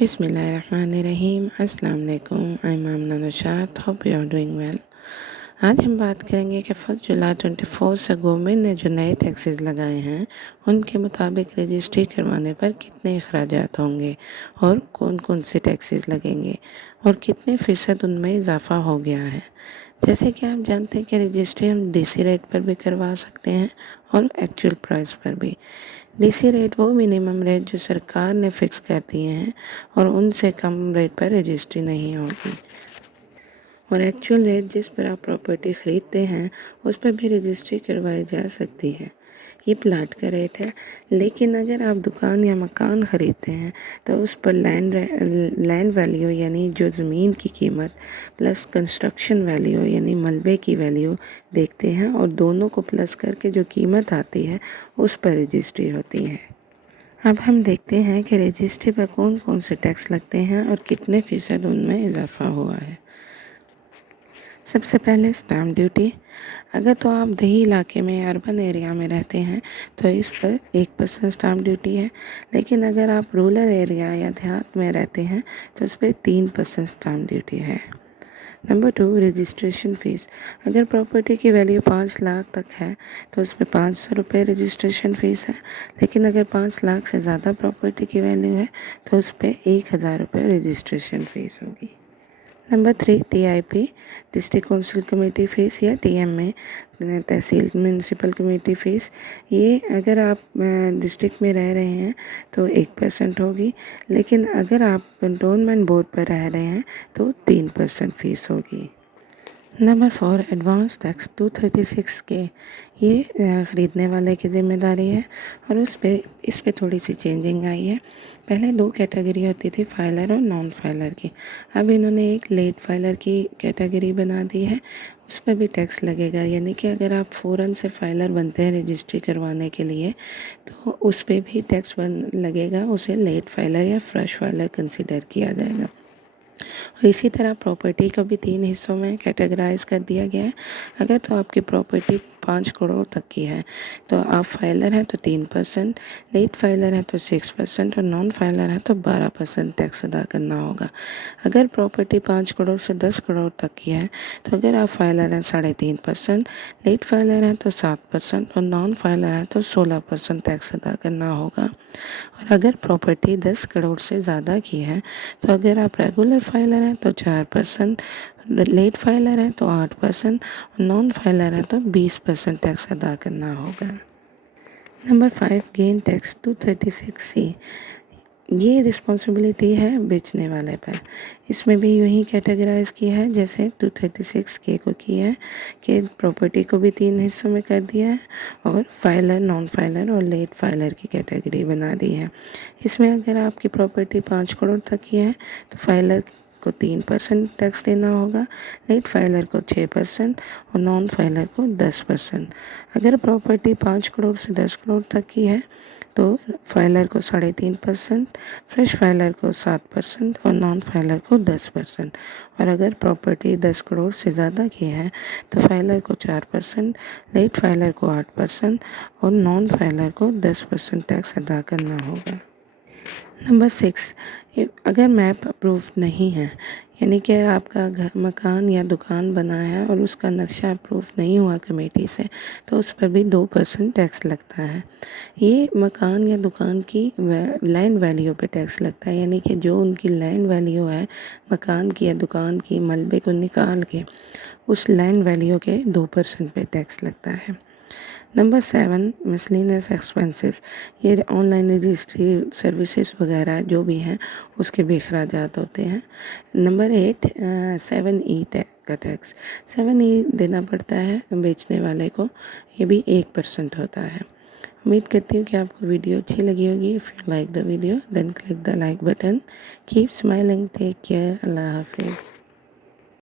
بسم اللہ الرحمن الرحیم۔ السلام علیکم، I'm Amna Nishat, hope you are doing well۔ آج ہم بات کریں گے کہ 1 جولائی 24 سے گورنمنٹ نے جو نئے ٹیکسز لگائے ہیں ان کے مطابق رجسٹری کروانے پر کتنے اخراجات ہوں گے اور کون کون سے ٹیکسز لگیں گے اور کتنے فیصد ان میں اضافہ ہو گیا ہے۔ جیسے کہ آپ جانتے ہیں کہ رجسٹری ہم ڈی سی ریٹ پر بھی کروا سکتے ہیں اور ایکچوئل پرائس پر بھی۔ ڈی سی ریٹ وہ منیمم ریٹ جو سرکار نے فکس کر دیے ہیں اور ان سے کم ریٹ پر رجسٹری نہیں ہوگی، اور ایکچوئل ریٹ جس پر آپ پراپرٹی خریدتے ہیں اس پر بھی رجسٹری کروائی جا سکتی ہے۔ یہ پلاٹ کا ریٹ ہے، لیکن اگر آپ دکان یا مکان خریدتے ہیں تو اس پر لینڈ ویلیو یعنی جو زمین کی قیمت پلس کنسٹرکشن ویلیو یعنی ملبے کی ویلیو دیکھتے ہیں، اور دونوں کو پلس کر کے جو قیمت آتی ہے اس پر رجسٹری ہوتی ہے۔ اب ہم دیکھتے ہیں کہ رجسٹری پر کون کون سے ٹیکس لگتے ہیں اور کتنے فیصد ان میں اضافہ ہوا ہے۔ سب سے پہلے اسٹامپ ڈیوٹی۔ اگر تو آپ دیہی علاقے میں اربن ایریا میں رہتے ہیں تو اس پر 1% اسٹامپ ڈیوٹی ہے، لیکن اگر آپ رورل ایریا یا دیہات میں رہتے ہیں تو اس پہ 3% اسٹامپ ڈیوٹی ہے۔ Number 2، registration fee. اگر پراپرٹی کی ویلیو 5 لاکھ تک ہے تو اس پہ 500 روپے رجسٹریشن فیس ہے، لیکن اگر 5 لاکھ سے زیادہ پراپرٹی کی ویلیو ہے تو اس پہ 1000 روپے رجسٹریشن فیس ہوگی۔ Number 3، T I P, district council committee fee یا ٹی ایم میں تحصیل میونسپل کمیٹی فیس۔ یہ اگر آپ ڈسٹرکٹ میں رہ رہے ہیں تو 1% ہوگی، لیکن اگر آپ کنٹونمنٹ بورڈ پر رہ رہے ہیں تو 3% فیس ہوگی۔ نمبر 4، ایڈوانس ٹیکس 236 کے۔ یہ خریدنے والے کی ذمہ داری ہے، اور اس پہ تھوڑی سی چینجنگ آئی ہے۔ پہلے 2 کیٹیگری ہوتی تھی، فائلر اور نان فائلر کی۔ اب انہوں نے ایک لیٹ فائلر کی کیٹیگری بنا دی ہے، اس پہ بھی ٹیکس لگے گا، یعنی کہ اگر آپ فوراً سے فائلر بنتے ہیں رجسٹری کروانے کے لیے تو اس پہ بھی ٹیکس لگے گا، اسے لیٹ فائلر یا فریش فائلر کنسیڈر کیا جائے گا۔ اور اسی طرح پراپرٹی کو بھی 3 حصوں میں کیٹیگرائز کر دیا گیا ہے۔ اگر تو آپ کی پراپرٹی 5 کروڑ تک کی ہے تو آپ فائلر ہیں تو 3%، لیٹ فائلر ہیں تو 6% اور نان فائلر ہیں تو 12% ٹیکس ادا کرنا ہوگا۔ اگر پراپرٹی 5 کروڑ سے 10 کروڑ تک کی ہے تو اگر آپ فائلر ہیں 3.5%، لیٹ فائلر ہیں تو 7% اور نان فائلر ہیں تو 16% ٹیکس ادا کرنا ہوگا۔ اور اگر پراپرٹی 10 کروڑ سے زیادہ کی ہے تو اگر آپ ریگولر فائلر ہیں تو 4%، لیٹ فائلر ہیں تو 8% اور نان فائلر ہیں تو 20% ٹیکس ادا کرنا ہوگا۔ Number 5، gain tax 236C۔ یہ رسپانسبلٹی ہے بیچنے والے پر۔ اس میں بھی یوں ہی کیٹیگرائز کیا ہے جیسے 236K کو کیا ہے کہ پراپرٹی کو بھی 3 حصوں میں کر دیا ہے اور فائلر، نان فائلر اور لیٹ فائلر کی کیٹیگری بنا دی ہے۔ اس میں اگر آپ کی پراپرٹی 5 کروڑ تک کی ہے تو فائلر کو 3% ٹیکس دینا ہوگا، لیٹ فائلر کو 6% اور نان فائلر کو 10%۔ اگر پراپرٹی 5 کروڑ سے 10 کروڑ تک کی ہے تو فائلر کو 3.5%، فریش فائلر کو 7% اور نان فائلر کو 10%۔ اور اگر پراپرٹی 10 کروڑ سے زیادہ کی ہے تو فائلر کو 4%، لیٹ فائلر کو 8% اور نان فائلر کو 10% ٹیکس ادا کرنا ہوگا۔ نمبر 6، اگر میپ اپروف نہیں ہے، یعنی کہ آپ کا مکان یا دکان بنا ہے اور اس کا نقشہ اپروف نہیں ہوا کمیٹی سے تو اس پر بھی 2% ٹیکس لگتا ہے۔ یہ مکان یا دکان کی لینڈ ویلیو پہ ٹیکس لگتا ہے، یعنی کہ جو ان کی لینڈ ویلیو ہے مکان کی یا دکان کی ملبے کو نکال کے اس لینڈ ویلیو کے 2% پہ ٹیکس لگتا ہے۔ Number 7، miscellaneous expenses. یہ آن لائن رجسٹری سروسز وغیرہ جو بھی ہیں اس کے بھی اخراجات ہوتے ہیں۔ نمبر 8، 7E کا ٹیکس۔ 7E دینا پڑتا ہے بیچنے والے کو، یہ بھی 1% ہوتا ہے۔ امید کرتی ہوں کہ آپ کو ویڈیو اچھی لگی ہوگی۔ If you like the video then click the like button. Keep smiling. Take care. اللہ حافظ۔